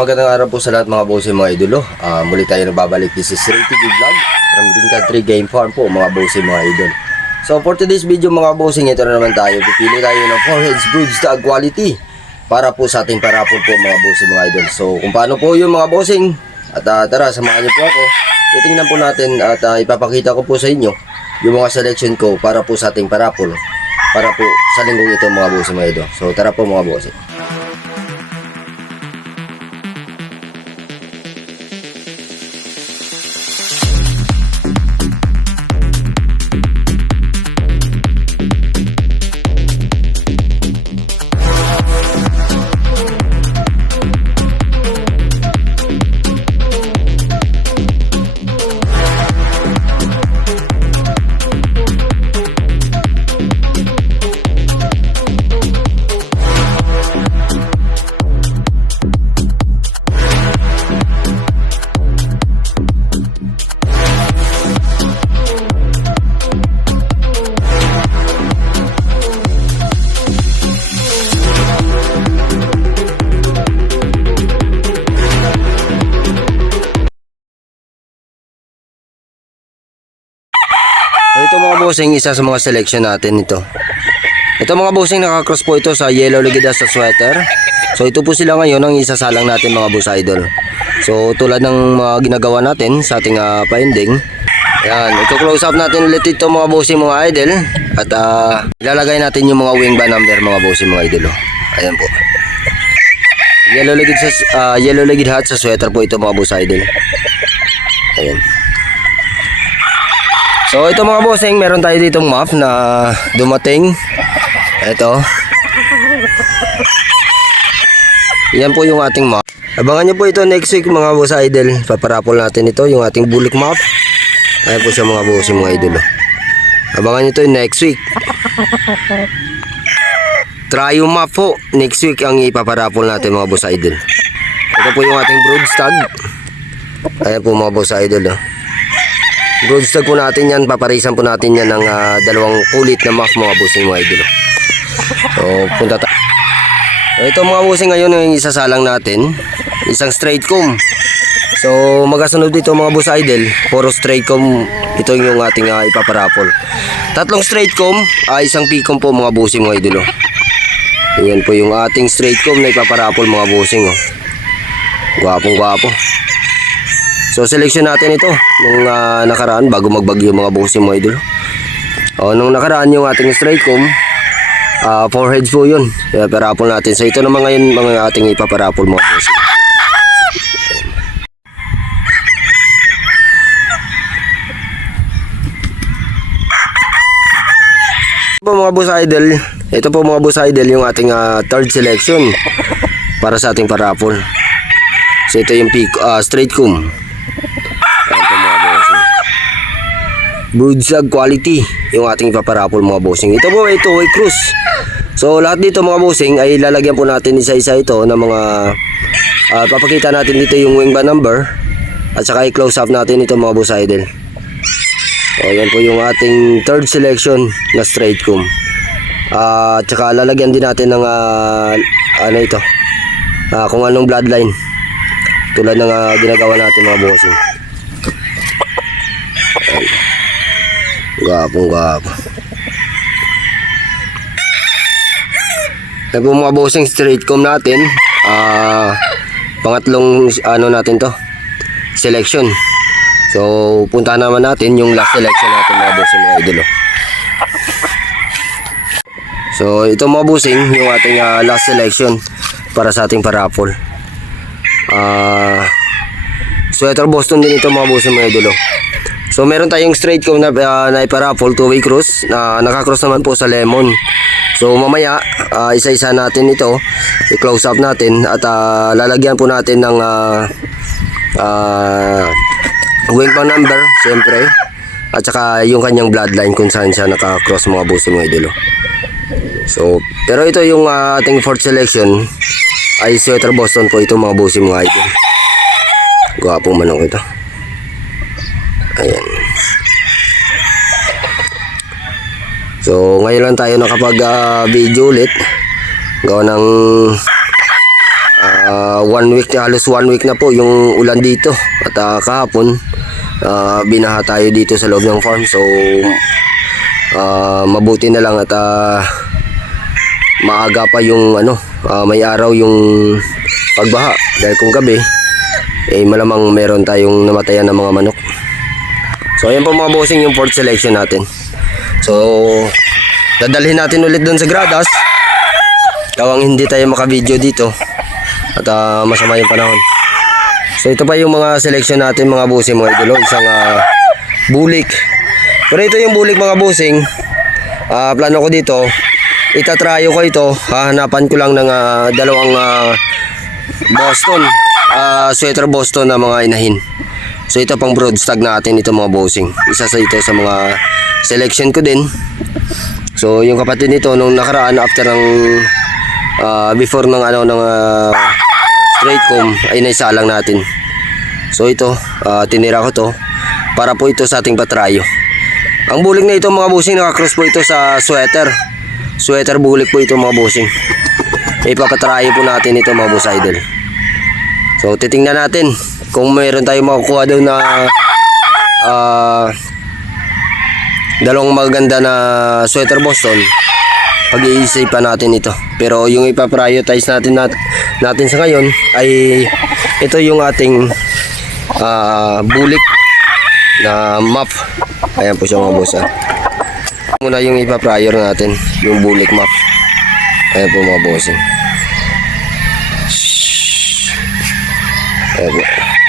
Magandang araw po sa lahat mga bossing mga idolo. Muli tayo nagbabalik. This is Ray TV Vlog from Green Country Game Farm po mga bossing mga idol. So for today's video mga bossing, ito na naman tayo. Pipili tayo ng 4 heads brood stag quality para po sa ating parapol po mga bossing mga idol. So kung paano po yung mga bossing, at tara samahan niyo po ako. Titingnan po natin at ipapakita ko po sa inyo yung mga selection ko para po sa ating parapol. Para po sa linggong ito mga bossing mga idol. So tara po mga bossing. Ito mga bossing, isa sa mga selection natin ito. Ito mga bossing, nakakross po ito sa yellow ligida sa sweater. So ito po sila ngayon ang isasalang natin mga boss idol. So tulad ng mga ginagawa natin sa ating finding. Yan, ito close up natin ulit ito mga bossing mga idol. At ilalagay natin yung mga wing band number mga bossing mga idol. Ayan po. Yellow ligid hat sa sweater po ito mga boss idol. Ayan. So ito mga bossing, meron tayo ditong map na dumating. Ito. Yan po yung ating map. Abangan nyo po ito next week mga boss idol. Paparapol natin ito, yung ating bulik map. Ayan po siya mga bossing mga idol. Abangan nyo ito next week. Try yung map po. Next week ang ipaparapol natin mga boss idol. Ito po yung ating brood stag. Ayan po mga boss idol. Broodstag po natin yan, paparisan po natin yan ng dalawang kulit na map mga bossing mga idol. So punta tayo. So, ito mga bossing ngayon yung isasalang natin, isang straight comb. So magasunod dito mga boss idol, puro straight comb ito yung ating ipaparapol. Tatlong straight comb, isang picom po mga bossing mga idol. Yan po yung ating straight comb na ipaparapol mga bossing. Gwapong gwapo. So selection natin ito nung nakaraan bago magbagyo mga bossing mga idol. Nung nakaraan yung ating straight comb, 4 heads po yun. Kaya parapol natin. So ito naman ngayon mga ating ipaparapol mga bossing. Ito po mga boss idol yung ating third selection para sa ating parapol. So ito yung straight comb. Broodstag quality yung ating ipaparapol mga bossing. Ito po ito ay cruise. So lahat dito mga bossing ay lalagyan po natin isa-isa ito ng mga papakita natin dito yung wing band number at saka i-close up natin ito mga boss idol. So yan po yung ating third selection na straight comb. At saka lalagyan din natin ng ano ito, kung anong bloodline tulad ng ginagawa natin mga bossing. Gapong. Ito po mga bossing straight comb natin. Pangatlong ano natin to, selection. So punta naman natin yung last selection natin mga bossing mga idolo. So ito mga bossing yung ating last selection para sa ating parapol. Sweater Boston din ito mga bossing mga idolo. So meron tayong straight comb na iparapol, two-way cross na nakakross naman po sa lemon. So mamaya isa-isa natin ito, i-close up natin at lalagyan po natin ng wing band number siyempre at saka yung kanyang bloodline kung saan siya nakakross mga bossing mga idolo. So pero ito yung ating fourth selection ay Sweater Boston po ito mga bossing mga idol. Gwapong manok ito. Ayan. So ngayon lang tayo nakapag video ulit gawa ng 1 week, halos 1 week na po yung ulan dito. At kahapon, binaha tayo dito sa loob ng farm. So, mabuti na lang at maaga pa yung may araw yung pagbaha. Dahil kung gabi, malamang meron tayong namatayan ng mga manok. So, ayan po mga bossing yung fourth selection natin. So, dadalhin natin ulit doon sa gradas. Gawang hindi tayo maka-video dito at masama yung panahon. So ito pa yung mga selection natin mga bossing mga idolo. Isang bulik. Pero ito yung bulik mga bossing. Plano ko dito, itatryo ko ito. Hahanapan ko lang ng dalawang Boston, sweater Boston na mga inahin. So ito pang broadstag natin ito mga bossing. Isa sa ito sa mga selection ko din. So yung kapatid nito nung nakaraan after ng before ng straight comb ay naisalang natin. So ito tinira ko to para po ito sa ating patrayo. Ang bulik na ito mga bossing nakakross po ito sa sweater bulik po ito mga bossing. Ipapatrayo po natin ito mga boss idol. So titingnan natin kung mayroon tayong makukuha daw na dalawang maganda na sweater Boston. Pag-iisipan natin ito. Pero yung ipaprioritize natin sa ngayon ay ito yung ating bulik na map. Ayan po siya mga boss. Muna yung ipaprior natin, yung bulik map. Ayan po mga boss.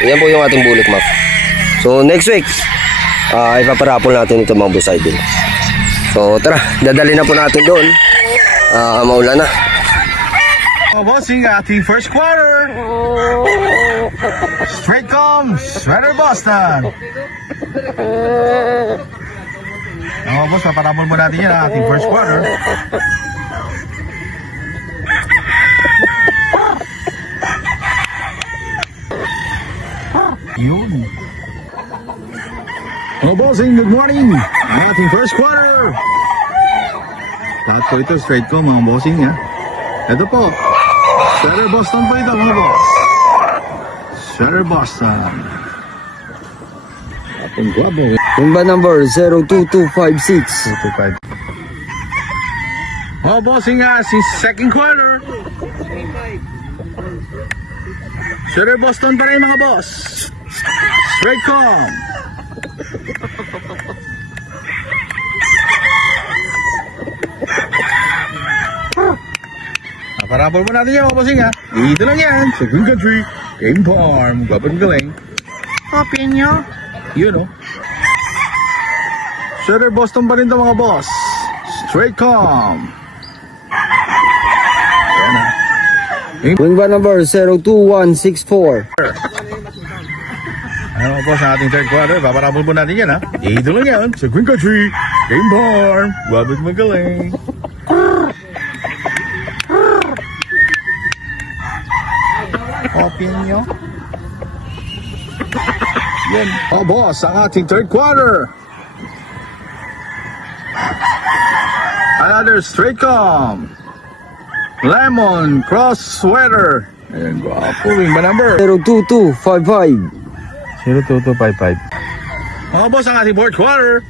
Ayan po yung ating bulik map. So next week ipaparapol natin ito mga boss idol. So tara, dadali na po natin doon. Maulan na. Bossing ating first quarter. Straight comb, sweater Boston. Boss, paparapol mo natin yan ating first quarter. Yun. Bossing, good morning. Ang ating first quarter. Lahat po ito, straight comb mga bossing ha. Ito po, sweater Boston po ito mga boss. Sweater Boston. Ating guwapo. Yung ba number 02256. 225. Bossing nga, si second quarter. Sweater Boston pa rin mga boss. Straight comb. Parapol mo natin yan mga bossing ha. Dito lang yan sa Green Country Game Farm. Gabang galing. Kopin nyo. Yun o. Sweater Boston pa rin ito mga boss. Straight comb. Ayan ha. Yung ba number 02164. Ano mga boss ang ating third quarter. Paparapol mo natin yan ha. Dito lang yan sa Green Country Game Farm. Gabang magaling. Kopin nyo. Yan. Boss, ang ating third quarter. Another straight comb. Lemon cross sweater. Ayan, guwapo. Yung ba number? 02255. 02255. Boss, ang ating fourth quarter.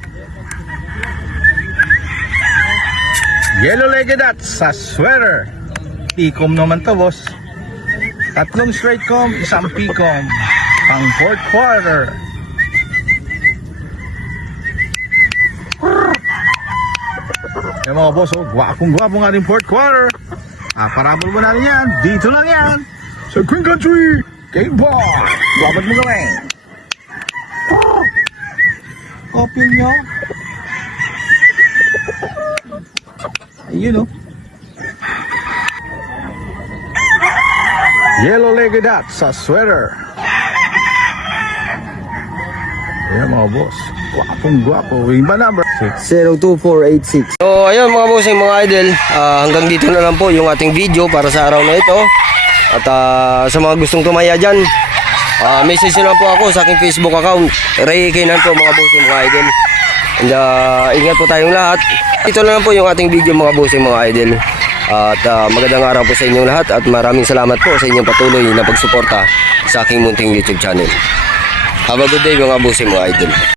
Yellow legged at sa sweater. Pikom naman to, boss. Tatlong straight comb, isang P-comb. Ang fourth quarter. Yan mga boss, gwapong ating fourth quarter. Parabol mo natin yan. Dito lang yan. Sa Green Country Game Farm. Gwapot mo gawin. Kopin nyo. Ayun o. Yellow legged at sa sweater. Ayan mga boss. Gwapong gwapo. Yung ba number? 02486. So ayun mga bossing mga idol, hanggang dito na lang po yung ating video para sa araw na ito. At sa mga gustong tumaya dyan, message nyo lang po ako sa aking Facebook account, Ray Kainan po mga bossing mga idol. And ingat po tayong lahat. Ito na lang po yung ating video mga bossing mga idol. At magandang araw po sa inyong lahat at maraming salamat po sa inyong patuloy na pagsuporta sa aking munting YouTube channel. Have a good day mga bossing mga idol.